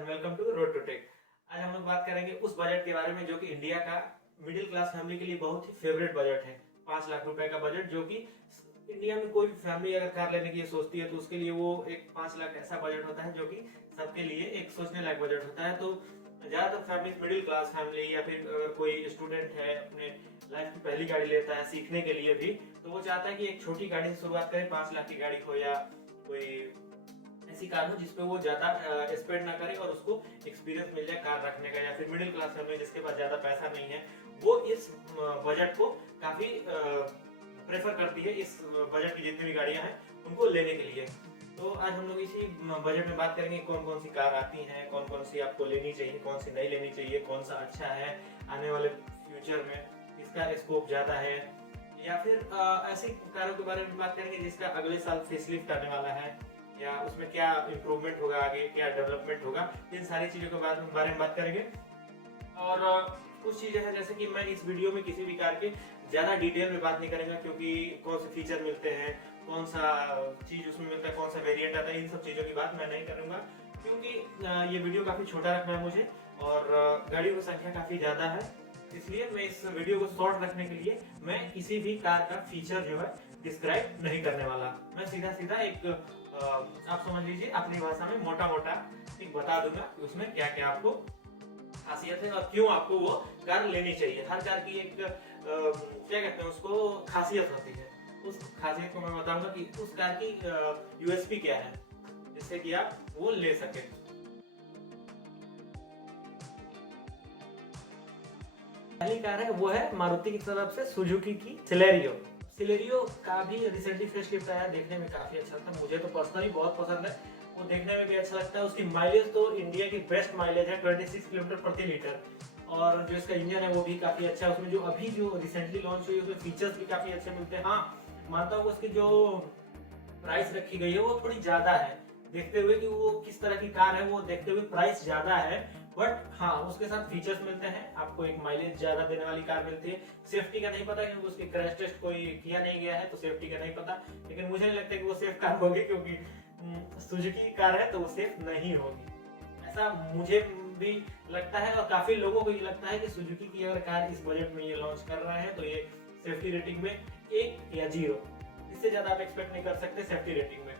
And welcome to road to tech. आज हम लोग बात करेंगे उस बजट के बारे में जो कि इंडिया का मिडिल क्लास फैमिली के लिए बहुत ही फेवरेट बजट है। 5 लाख रुपए का बजट जो कि इंडिया में कोई भी फैमिली अगर कार लेने की सोचती है तो उसके लिए वो एक 5 लाख ऐसा बजट होता है जो कि सबके लिए एक सोचने लायक बजट होता है। तो ज्यादातर फैमिली मिडिल क्लास फैमिली या फिर अगर कोई स्टूडेंट है अपने लाइफ की पहली गाड़ी लेता है सीखने के लिए भी, तो वो चाहता है कि एक छोटी गाड़ी से शुरुआत करें, 5 लाख की गाड़ी हो या कोई ऐसी कार हो जिसपे वो ज्यादा स्पेंड ना करे और उसको एक्सपीरियंस मिल जाए कार रखने का। या फिर मिडिल क्लास फैमिली जिसके पास ज्यादा पैसा नहीं है वो इस बजट को काफी प्रेफर करती है, इस बजट की जितनी भी गाड़ियां हैं उनको लेने के लिए। तो आज हम लोग इसी बजट में बात करेंगे कौन कौन सी कार आती हैं, कौन कौन सी आपको लेनी चाहिए, कौन सी नहीं लेनी चाहिए, कौन सा अच्छा है आने वाले फ्यूचर में, किसका स्कोप ज्यादा है, या फिर ऐसी कारों के बारे में बात करेंगे जिसका अगले साल फेसलिफ्ट आने वाला है या उसमें क्या इंप्रूवमेंट होगा, आगे क्या डेवलपमेंट होगा। इन सारी चीजों के बारे में बात करेंगे। और कुछ चीजें हैं जैसे कि मैं इस वीडियो में किसी भी कार के ज्यादा डिटेल में बात नहीं करेंगे क्योंकि कौन से फीचर मिलते हैं, कौन सा चीज उसमें मिलता है, कौन सा वेरिएंट आता है, इन सब चीजों की बात मैं नहीं करूंगा क्योंकि ये वीडियो काफी छोटा रखना है मुझे और गाड़ियों की संख्या काफी ज्यादा है। इसलिए मैं इस वीडियो को शॉर्ट रखने के लिए मैं किसी भी कार का फीचर जो है डिस्क्राइब नहीं करने वाला। मैं सीधा सीधा एक आप समझ लीजिए अपनी भाषा में मोटा मोटा एक बता दूंगा कि उसमें क्या क्या आपको खासियत है और क्यों आपको वो कार लेनी चाहिए। हर कार की एक क्या कहते हैं उसको खासियत होती है, उस खासियत को मैं बताऊंगा कि उस कार की यूएसपी क्या है जिससे कि आप वो ले सके। पहली कार है वो है मारुति की तरफ से सुजुकी की सिलेरियो। सिलेरियो का भी रिसेंटली फेसलिफ्ट आया, देखने में काफी अच्छा लगता है, मुझे तो पर्सनली बहुत पसंद है। वो देखने में भी अच्छा लगता है, उसकी माइलेज तो इंडिया की बेस्ट माइलेज है 26 किलोमीटर प्रति लीटर। और जो इसका इंजन है वो भी काफी अच्छा है, उसमें जो अभी जो रिसेंटली लॉन्च हुई है उसमें फीचर्स भी काफी अच्छे मिलते हैं। हाँ मानता हूँ उसकी जो प्राइस रखी गई है वो थोड़ी ज्यादा है, देखते हुए कि वो किस तरह की कार है वो देखते हुए प्राइस ज्यादा है। बट हाँ उसके साथ फीचर्स मिलते हैं, आपको एक माइलेज ज्यादा देने वाली कार मिलती है। सेफ्टी का नहीं पता क्योंकि उसकी क्रैश टेस्ट कोई किया नहीं गया है तो सेफ्टी का नहीं पता, लेकिन मुझे नहीं लगता कि वो सेफ कार होगी क्योंकि सुजुकी की कार है तो वो सेफ नहीं होगी, ऐसा मुझे भी लगता है और काफी लोगों को ये लगता है कि सुजुकी की अगर कार इस बजट में ये लॉन्च कर रहा है तो ये सेफ्टी रेटिंग में 1 या 0, इससे ज्यादा आप एक्सपेक्ट नहीं कर सकते सेफ्टी रेटिंग में।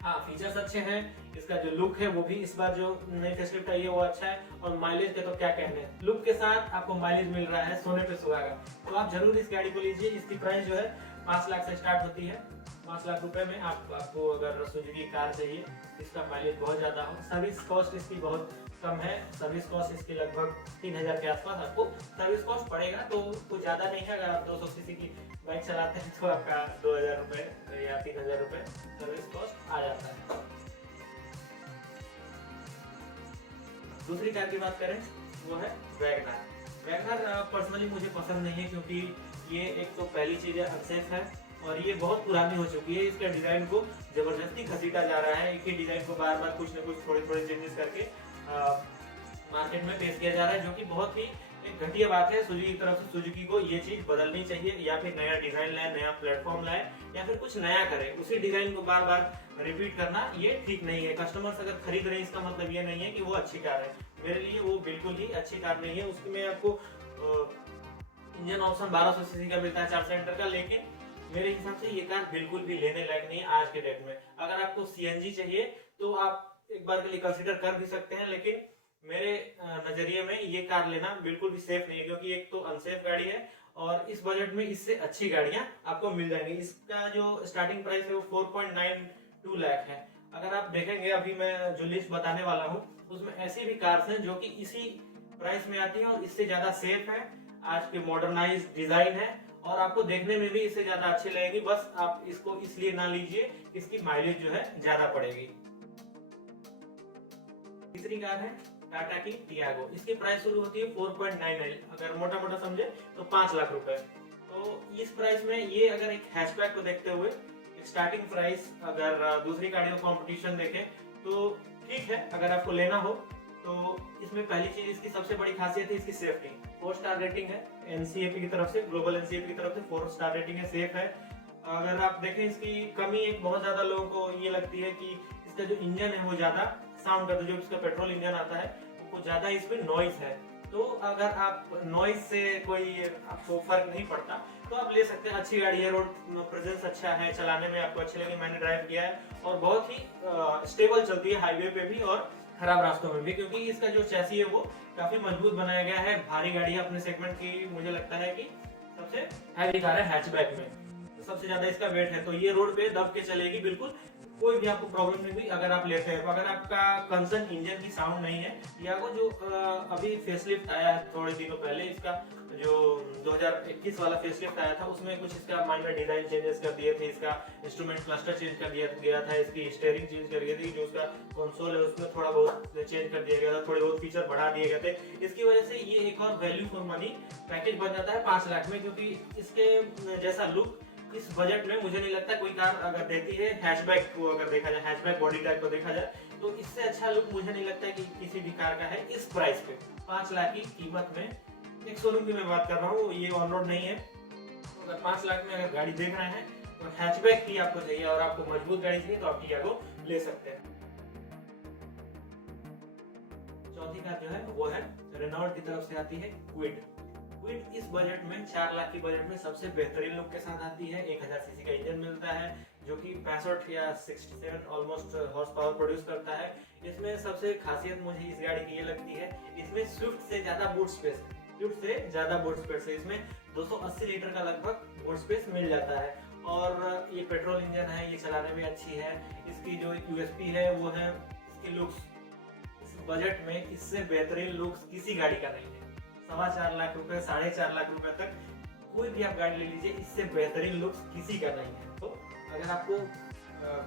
हाँ फीचर्स अच्छे हैं, इसका जो लुक है वो भी इस बार जो नई फेसलिफ्ट आई है वो अच्छा है। और माइलेज के तो क्या कहने हैं, लुक के साथ आपको माइलेज मिल रहा है सोने पे सुहागा। तो आप जरूर इस गाड़ी को लीजिए, इसकी प्राइस जो है 5 लाख से स्टार्ट होती है। 5 लाख रुपए में आपको अगर सुजुकी कार चाहिए इसका माइलेज बहुत ज्यादा हो, सर्विस कॉस्ट इसकी बहुत कम है, सर्विस कॉस्ट इसकी लगभग 3000 के आसपास आपको सर्विस कॉस्ट पड़ेगा। तो कुछ ज्यादा नहीं है, अगर आप 200 सीसी की बाइक चलाते हैं तो आपका 2000 रुपए या 3000 रुपए सर्विस कॉस्ट आ जाता है। दूसरी कार की बात करें वो है वैगनर। वैगनर पर्सनली मुझे पसंद नहीं है क्योंकि ये एक तो पहली चीज है अनसेफ है और ये बहुत पुरानी हो चुकी है। इसके डिजाइन को जबरदस्ती घसीटा जा रहा है, एक ही डिजाइन को बार बार कुछ न कुछ थोड़े थोड़े चेंजेस करके मार्केट में पेश किया जा रहा है, जो कि बहुत ही एक घटिया बात है। सुजुकी की तरफ से सुजुकी को ये चीज बदलनी चाहिए, या फिर नया डिजाइन लाए, नया प्लेटफॉर्म लाए, या फिर कुछ नया करे। उसी डिजाइन को बार बार रिपीट करना ये ठीक नहीं है। कस्टमर्स अगर खरीद रहे हैं इसका मतलब ये नहीं है कि वो अच्छी कार है, मेरे लिए वो बिल्कुल ही अच्छी कार नहीं है। उसमें आपको इंजन ऑप्शन 1200 सीसी का मिलता है 4 सिलेंडर का, लेकिन मेरे हिसाब से ये कार बिल्कुल भी लेने लायक नहीं है आज के डेट में। अगर आपको सीएनजी चाहिए तो आप एक बार के लिए कंसीडर कर भी सकते हैं, लेकिन मेरे नजरिए में ये कार लेना बिल्कुल भी सेफ नहीं है क्योंकि एक तो अनसेफ गाड़ी है और इस बजट में इससे अच्छी गाड़ियां आपको मिल जाएंगी। इसका जो स्टार्टिंग प्राइस है वो 4.92 लाख है। अगर आप देखेंगे अभी मैं जो लिस्ट बताने वाला हूँ उसमें ऐसी भी कार्स हैं जो कि इसी प्राइस में आती हैं और इससे ज्यादा सेफ है, आज के मॉडर्नाइज डिजाइन है और आपको देखने में भी इससे ज्यादा अच्छी लगेगी। बस आप इसको इसलिए ना लीजिए, इसकी माइलेज जो है ज्यादा पड़ेगी। तीसरी कार है टाटा की टियागो। इसकी प्राइस शुरू होती है 4.99, अगर मोटा मोटा समझे तो 5 लाख रुपए। तो इस प्राइस में ये अगर एक हैचबैक को देखते हुए स्टार्टिंग प्राइस अगर दूसरी गाड़ियों कंपटीशन देखें तो ठीक है अगर आपको लेना हो। तो इसमें पहली चीज इसकी सबसे बड़ी खासियत है इसकी सेफ्टी। 4 स्टार रेटिंग है एनसीएपी की तरफ से, ग्लोबल एनसीएपी की तरफ से 4 स्टार रेटिंग है, सेफ है। अगर आप देखें इसकी कमी एक बहुत ज्यादा लोगों को ये लगती है कि इसका जो इंजन है वो ज्यादा साउंड करता है, जो इसका पेट्रोल इंजन आता है वो कुछ ज्यादा इसमें नॉइज है। तो अगर आप नॉइज से कोई आपको फर्क नहीं पड़ता तो आप ले सकते हैं। अच्छी गाड़ी है, रोड प्रेजेंस अच्छा है, चलाने में आपको अच्छी लगी, मैंने ड्राइव किया है और बहुत ही स्टेबल चलती है हाईवे पे भी और खराब रास्तों में भी, क्योंकि इसका जो चैसी है वो काफी मजबूत बनाया गया है। भारी गाड़ी है अपने सेगमेंट की, मुझे लगता है कि सबसे हैवी कार है हैचबैक में, तो सबसे ज्यादा इसका वेट है, तो ये रोड पे दब के चलेगी बिल्कुल, कोई भी आपको प्रॉब्लम नहीं हुई अगर आप लेते हैं। तो अगर आपका कंसर्न इंजन की साउंड नहीं है, या वो जो अभी फेसलिफ्ट आया है थोड़े दिनों पहले, इसका जो 2021 वाला फेसलिफ्ट आया था उसमें कुछ इसका माइनर डिजाइन चेंजेस कर दिए थे, इसका इंस्ट्रूमेंट क्लस्टर चेंज कर दिया गया था, इसकी स्टीयरिंग चेंज कर दी थी, जो उसका कंसोल है उसमें थोड़ा बहुत चेंज कर दिया गया था, थोड़े बहुत फीचर बढ़ा दिए गए थे। इसकी वजह से ये एक और वैल्यू फॉर मनी पैकेज बन जाता है 5 लाख में, क्योंकि इसके जैसा लुक इस बजट में मुझे नहीं लगता कोई कार अगर देती है। हैचबैक को अगर देखा जाए, हैचबैक बॉडी टाइप को देखा जाए, तो इससे अच्छा लुक मुझे नहीं लगता कि किसी भी कार का है इस प्राइस पे 5 लाख की कीमत में। एक शोरूम की मैं बात कर रहा हूँ, ये ऑन रोड नहीं है। तो अगर 5 लाख में अगर गाड़ी देख रहे हैं तो हैचबैक ही आपको चाहिए और आपको मजबूत गाड़ी चाहिए तो आप टियागो ले सकते हैं। चौथी कार जो है वो है रेनॉल्ट की तरफ से आती है क्विड। क्विड इस बजट में 4 लाख की बजट में सबसे बेहतरीन लुक के साथ आती है। 1000 सीसी का इंजन मिलता है जो कि 65 या 67 ऑलमोस्ट हॉर्स पावर प्रोड्यूस करता है। इसमें सबसे खासियत मुझे इस गाड़ी की ये लगती है, इसमें स्विफ्ट से ज्यादा बूट स्पेस है। इसमें 280 लीटर का लगभग बूट स्पेस मिल जाता है और ये पेट्रोल इंजन है, ये चलाने में अच्छी है। इसकी जो यूएसपी है वो है इसकी लुक्स। इस बजट में इससे बेहतरीन लुक्स किसी गाड़ी का नहीं है। 4.25 लाख रुपए, 4.5 लाख रुपए तक कोई भी आप गाड़ी ले लीजिए, इससे बेहतरीन लुक्स किसी का नहीं है। तो अगर आपको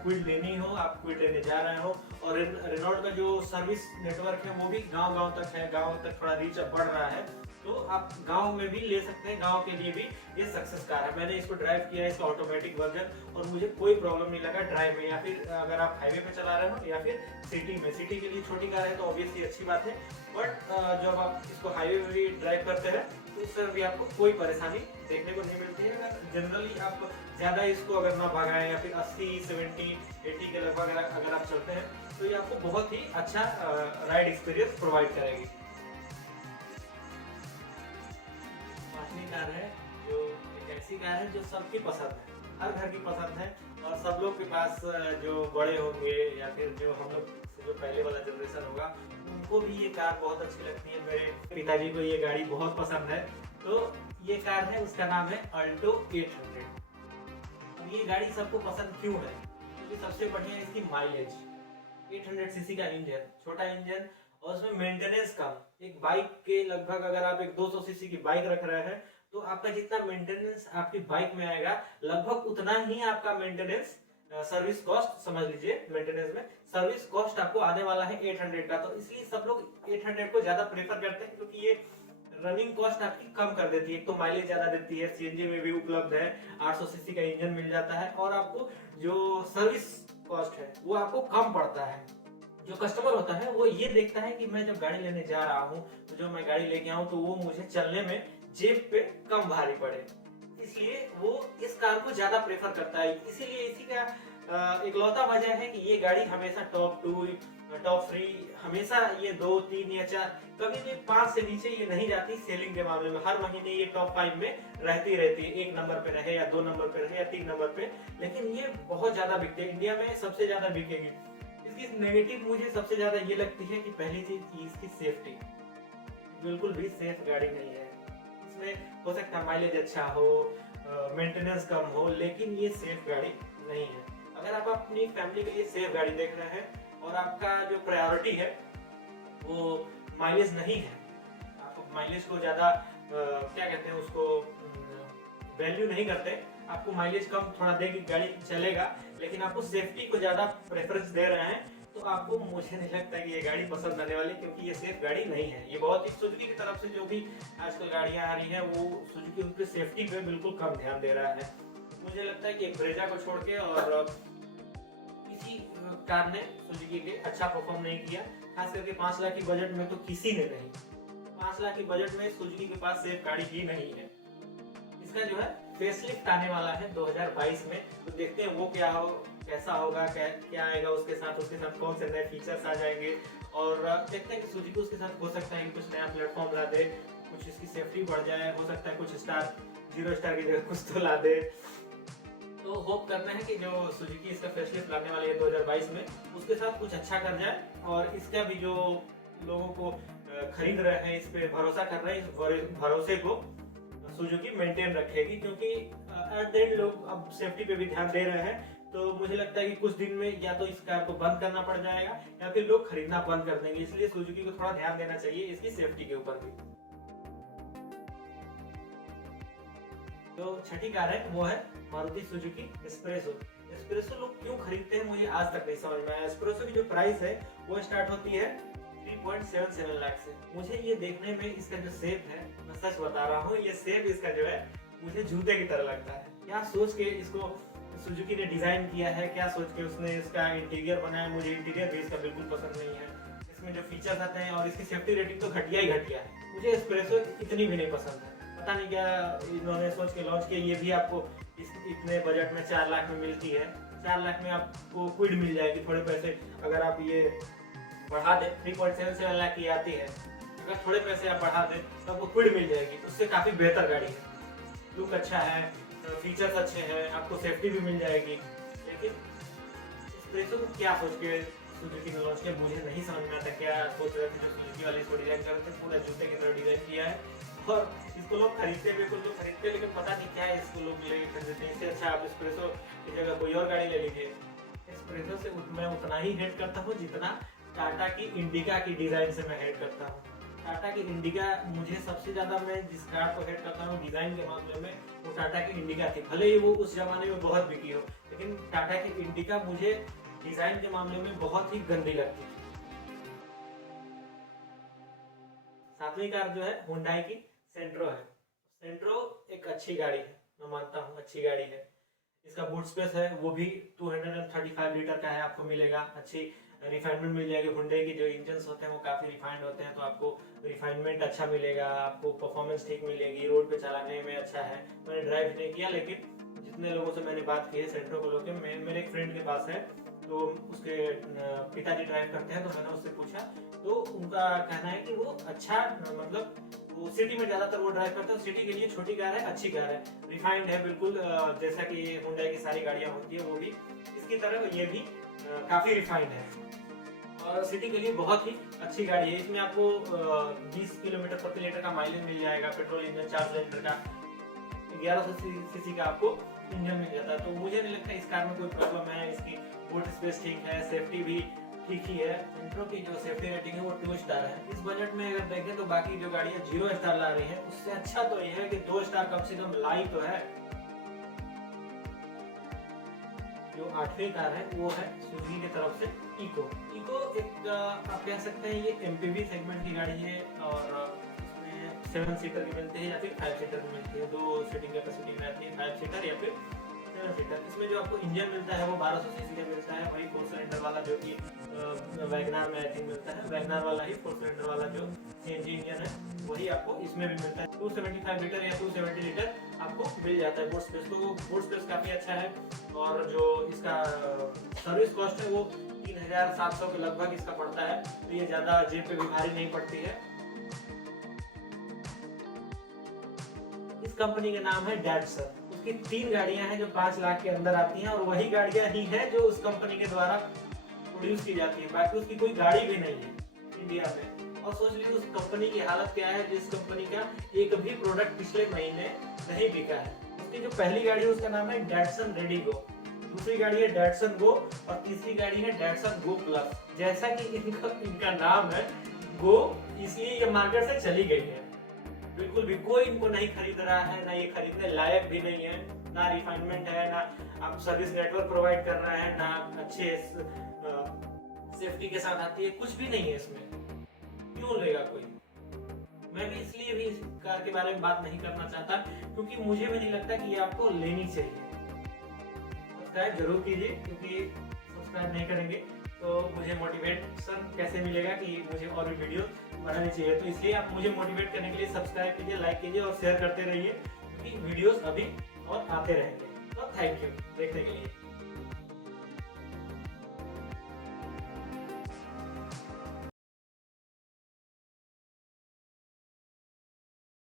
क्विड लेनी हो, आप क्विड लेने जा रहे हो, और रेनॉल्ट का जो सर्विस नेटवर्क है वो भी गांव-गांव तक है, गांव तक थोड़ा रीच बढ़ रहा है, तो आप गांव में भी ले सकते हैं। गांव के लिए भी ये सक्सेस कार है। मैंने इसको ड्राइव किया है, इसका ऑटोमेटिक वर्जन, और मुझे कोई प्रॉब्लम नहीं लगा ड्राइव में, या फिर अगर आप हाईवे पे चला रहे हो या फिर सिटी में। सिटी के लिए छोटी कार है तो ऑब्वियसली अच्छी बात है, बट जब आप इसको हाईवे में भी ड्राइव करते हैं तो उससे भी आपको कोई परेशानी देखने को नहीं मिलती है। अगर जनरली आप ज्यादा इसको अगर ना भगाएं या फिर 80, 70, 80 के लगभग अगर आप चलते हैं तो ये आपको बहुत ही अच्छा राइड एक्सपीरियंस प्रोवाइड करेगी। पांचवी कार है जो एक ऐसी कार है जो सबकी पसंद है, हर घर की पसंद है, और सब लोग के पास जो बड़े होंगे या फिर जो हम लोग से जो पहले वाला जनरेशन होगा उनको भी ये कार बहुत अच्छी लगती है। मेरे पिताजी को ये गाड़ी बहुत पसंद है। तो ये कार है, उसका नाम है अल्टो 800। अब ये गाड़ी सबको पसंद क्यों है? क्योंकि सबसे बढ़िया इसकी माइलेज, 800 सीसी का इंजन, छोटा इंजन, और उसमें मेंटेनेंस कम। एक बाइक के लगभग अगर आप एक 200 सीसी की बाइक रख रहे हैं तो आपका जितना मेंटेनेंस आपकी बाइक में आएगा लगभग उतना ही आपका मेंटेनेंस सर्विस कॉस्ट, समझ लीजिए मेंटेनेंस में सर्विस कॉस्ट आपको आने वाला है 800 का। तो इसलिए सब लोग 800 को ज्यादा प्रेफर करते हैं, क्योंकि ये रनिंग कॉस्ट आपकी कम कर देती है। एक तो माइलेज ज्यादा देती है, सीएनजी में भी उपलब्ध है, 800 सीसी का इंजन मिल जाता है, और आपको जो सर्विस कॉस्ट है वो आपको कम पड़ता है। जो कस्टमर होता है वो ये देखता है कि मैं जब गाड़ी लेने जा रहा हूँ तो जो मैं गाड़ी लेके आऊँ तो वो मुझे चलने में जेब पे कम भारी पड़े, इसलिए वो इस कार को ज्यादा प्रेफर करता है। इसीलिए इसी का इकलौता वजह है कि ये गाड़ी हमेशा टॉप 2, टॉप 3, हमेशा ये 2, 3 या 4, कभी भी 5 से नीचे ये नहीं जाती सेलिंग के मामले में। हर महीने ये टॉप 5 में रहती है, 1 नंबर पे रहे या 2 नंबर पे रहे या 3 नंबर पे, लेकिन ये बहुत ज्यादा बिकती है, इंडिया में सबसे ज्यादा बिकेगी। इसकी नेगेटिव मुझे सबसे ज्यादा ये लगती है कि पहली चीज इसकी सेफ्टी, बिल्कुल भी सेफ गाड़ी नहीं है। इसमें हो सकता है माइलेज अच्छा हो, मेंटेनेंस कम हो, लेकिन ये सेफ गाड़ी नहीं है। अगर आप अपनी फैमिली के लिए सेफ गाड़ी देख रहे हैं और आपका जो प्रायोरिटी है वो माइलेज नहीं है, आप माइलेज को ज्यादा क्या कहते हैं उसको वैल्यू नहीं करते, आपको माइलेज कम थोड़ा देगी गाड़ी चलेगा, लेकिन आपको सेफ्टी को ज्यादा प्रेफरेंस दे रहे हैं, तो आपको मुझे नहीं लगता कि ये गाड़ी पसंद आने वाली, क्योंकि ये सेफ गाड़ी नहीं है। ये बहुत ही सुजुकी की तरफ से जो भी आजकल गाड़ियां आ रही हैं वो सुजुकी उनकी सेफ्टी पे बिल्कुल कम ध्यान दे रहा है। मुझे लगता है कि ब्रेजा को छोड़ के और किसी कार ने सुजुकी के अच्छा परफॉर्म नहीं किया, खास करके 5 लाख की बजट में तो किसी ने नहीं। 5 लाख की बजट में सुजुकी के पास सेफ गाड़ी ही नहीं है। इसका जो है फेसलिफ्ट आने वाला है 2022 में, तो देखते हैं वो कैसा होगा, क्या आएगा उसके साथ कौन से नए फीचर्स आ जाएंगे, और देखते हैं कि सुजुकी उसके साथ हो सकता है कि कुछ नया प्लेटफॉर्म ला दे, कुछ इसकी सेफ्टी बढ़ जाए, हो सकता है कुछ स्टार 0 स्टार की जगह कुछ तो ला दे। तो होप करते हैं कि जो सुजुकी इसका फेसलिफ्ट लाने वाली है 2022 में, उसके साथ कुछ अच्छा कर जाए, और इसका भी जो लोगों को खरीद रहे हैं, इस पे भरोसा कर रहे हैं, इस भरोसे को सुजुकी मेंटेन रखेगी, क्योंकि एट द एंड लोग अब सेफ्टी पे भी ध्यान दे रहे हैं। तो मुझे लगता है कि कुछ दिन में या तो इस कार को बंद करना पड़ जाएगा या फिर लोग खरीदना बंद कर देंगे, इसलिए सुजुकी को थोड़ा ध्यान देना चाहिए इसकी सेफ्टी के ऊपर भी। जो छठी कार है वो है मारुति सुजुकी एस्प्रेसो। एस्प्रेसो लोग क्यों खरीदते हैं मुझे आज तक नहीं समझ में आया। एस्प्रेसो की जो प्राइस है वो स्टार्ट होती है 3.77 लाख से। मुझे ये देखने में इसका जो शेप है, मैं सच बता रहा हूँ, ये शेप इसका जो है मुझे जूते की तरह लगता है। क्या सोच के इसको सुजुकी ने डिजाइन किया है, क्या सोच के उसने इसका इंटीरियर बनाया, मुझे इंटीरियर भी इसका बिल्कुल पसंद नहीं है। इसमें जो फीचर्स आते हैं और इसकी सेफ्टी रेटिंग तो घटिया ही घटिया है। मुझे एस्प्रेसो इतनी भी नहीं पसंद है। पता नहीं क्या इन्होंने सोच के लॉन्च किया। ये भी आपको इतने बजट में 4 लाख में मिलती है। 4 लाख में आपको क्विड मिल जाएगी, थोड़े पैसे अगर आप ये बढ़ा दे, 3.77 लाख की आती है, अगर थोड़े पैसे आप बढ़ा दें तो आपको क्विड मिल जाएगी। उससे काफ़ी बेहतर गाड़ी है, लुक अच्छा है, फीचर्स अच्छे हैं, आपको सेफ्टी भी मिल जाएगी। लेकिन एस्प्रेसो को क्या सोच के सुजुकी ने लॉन्च किया मुझे नहीं समझ में आता। क्या सोच रहे थे जो सुजुकी वाले इसको डिजाइन कर रहे थे, पूरा जूते की तरह डिजाइन किया है, और इसको लोग खरीदते हैं, बिल्कुल लोग खरीदते हैं, लेकिन पता नहीं क्या है इसको लोग लेके खरीदते हैं। इससे अच्छा आप एस्प्रेसो की जगह कोई और गाड़ी ले लीजिए। एस्प्रेसो से मैं उतना ही हेट करता हूँ जितना टाटा की इंडिका की डिजाइन से मैं हेट करता हूँ। टाटा की इंडिका मुझे सबसे ज्यादा, मैं जिस कार को हेट करता हूँ डिजाइन के मामले में, वो टाटा की इंडिका थी। भले ही वो उस जमाने में बहुत बिकी हो, लेकिन टाटा की इंडिका मुझे डिजाइन के मामले में बहुत ही गंदी लगती थी। सातवीं कार जो है हुंडई की सेंट्रो है। सेंट्रो एक अच्छी गाड़ी है, मैं मानता हूँ अच्छी गाड़ी है। इसका बूट स्पेस है वो भी 235 लीटर का है, आपको मिलेगा। अच्छी रिफाइनमेंट मिल जाएगी। हुंडई की जो इंजन्स होते हैं वो काफ़ी रिफाइंड होते हैं, तो आपको रिफाइनमेंट अच्छा मिलेगा, आपको परफॉर्मेंस ठीक मिलेगी, रोड पे चलाने में अच्छा है। मैंने ड्राइव नहीं किया, लेकिन जितने लोगों से मैंने बात की है सेंट्रो को लेकर, मेरे एक फ्रेंड के पास है, तो उसके पिताजी ड्राइव करते हैं, तो मैंने उससे पूछा, तो उनका कहना है कि वो अच्छा, मतलब वो सिटी में ज़्यादातर वो ड्राइव करते हैं। सिटी के लिए छोटी कार है, अच्छी कार है, रिफाइंड है बिल्कुल, जैसा कि हुंडई की सारी गाड़ियाँ होती है वो भी इसकी तरह ये भी काफ़ी रिफाइंड है, और सिटी के लिए बहुत ही अच्छी गाड़ी है। इसमें आपको 20 किलोमीटर प्रति लीटर का माइलेज मिल जाएगा। पेट्रोल इंजन 4 सिलेंडर का 1100 सीसी का आपको इंजन मिल जाता है। तो मुझे नहीं लगता इस कार में कोई प्रॉब्लम है। इसकी बूट स्पेस ठीक है, सेफ्टी भी ठीक ही है। सेंट्रो की जो सेफ्टी रेटिंग है वो 2 स्टार है। इस बजट में अगर देखें तो बाकी जो गाड़ियां 0 स्टार ला रही है, उससे अच्छा तो ये है कि 2 स्टार कम से कम लाई तो है। जो 8वीं कार है वो है सुजुकी की तरफ से इको। इको एक आप कह सकते हैं ये एमपीवी सेगमेंट की गाड़ी है, और इसमें 7 सीटर की मिलती है या फिर 5 सीटर की मिलती है। 2 सीटिंग कैपेसिटी में आती है, 5 सीटर या फिर 7 सीटर। इसमें जो आपको इंजन मिलता है वो 1200 सीसी का मिलता है, वही 4 सिलेंडर वाला जो कि वैगनार में आई थिंक मिलता है। वैगनार वाला ही 4 सिलेंडर वाला जो सीएनजी इंजन है वही आपको इसमें भी मिलता है। 275 लीटर या 270 लीटर आपको मिल जाता है बूट स्पेस। तो बूट स्पेस काफ़ी अच्छा है, और जो इसका सर्विस कॉस्ट है वो 3700 के लगभग इसका पड़ता है, तो ये ज़्यादा जेब पे भी भारी नहीं पड़ती है। इस कंपनी का नाम है डैटसन। उसकी 3 गाड़ियां हैं जो 5 लाख के अंदर आती हैं, और वही गाड़ियां ही हैं जो उस कंपनी के द्वारा प्रोड्यूस की जाती है। बाकी उसकी कोई गाड़ी भी नहीं है इंडिया में। और सोच लीजिए उस कंपनी की हालत क्या है, जिस कंपनी का एक भी प्रोडक्ट पिछले महीने नहीं बिका है। उसकी जो पहली गाड़ी है उसका नाम है डैटसन रेडिगो, दूसरी गाड़ी है डैटसन गो, और तीसरी गाड़ी है डैटसन गो प्लस। जैसा कि इनका नाम है गो, इसलिए ये मार्केट से चली गई है। बिल्कुल भी कोई इनको नहीं खरीद रहा है, ना ये खरीदने लायक भी नहीं है, ना रिफाइनमेंट है, ना आप सर्विस नेटवर्क प्रोवाइड कर रहा है, ना अच्छे सेफ्टी के साथ आती है, कुछ भी नहीं है इसमें। क्यों लेगा कोई? मैं भी इसलिए भी इस कार के बारे में बात नहीं करना चाहता, क्योंकि मुझे भी नहीं लगता कि ये आपको लेनी चाहिए। सब्सक्राइब जरूर कीजिए, क्योंकि सब्सक्राइब नहीं करेंगे तो मुझे मोटिवेशन कैसे मिलेगा कि मुझे और भी वीडियो बनानी चाहिए। तो इसलिए आप मुझे मोटिवेट करने के लिए सब्सक्राइब कीजिए, लाइक कीजिए और शेयर करते रहिए, क्योंकि वीडियोस अभी और आते रहेंगे। तो थैंक यू देखने के लिए।